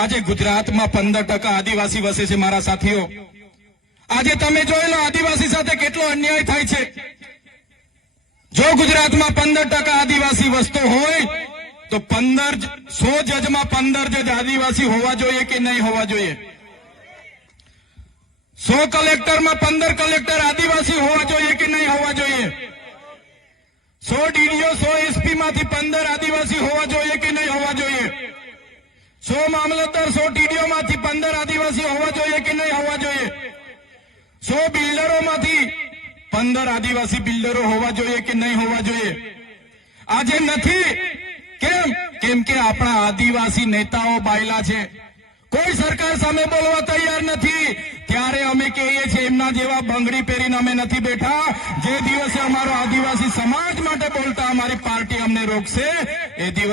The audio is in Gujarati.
આજે ગુજરાતમાં પંદર ટકા આદિવાસી વસે છે મારા સાથીઓ. આજે તમે જોયેલો આદિવાસી સાથે કેટલો અન્યાય થાય છે. જો ગુજરાતમાં પંદર ટકા આદિવાસી વસતો હોય, તો પંદર સો જજમાં પંદર જજ આદિવાસી હોવા જોઈએ કે નહીં હોવા જોઈએ? સો કલેક્ટરમાં પંદર કલેક્ટર આદિવાસી હોવા જોઈએ કે નહીં હોવા જોઈએ? સો ડીડીઓ, સો એસપી માંથી પંદર આદિવાસી હોવા જોઈએ કે નહીં હોવા જોઈએ સો મામલતદાર, સો ટીડીઓ માંથી પંદર આદિવાસી હોવા જોઈએ કે નહીં હોવા જોઈએ? સો બિલ્ડરો માંથી પંદર આદિવાસી બિલ્ડરો હોવા જોઈએ કે નહીં હોવા જોઈએ? આજે નથી. કેમ? કેમ કે આપણા આદિવાસી નેતાઓ બાયલા છે. કોઈ સરકાર સામે બોલવા તૈયાર નથી. ત્યારે અમે કહીએ છીએ, એમના જેવા બંગડી પહેરીને અમે નથી બેઠા. જે દિવસે અમારો આદિવાસી સમાજ માટે બોલતા અમારી પાર્ટી અમને રોકશે, એ દિવસ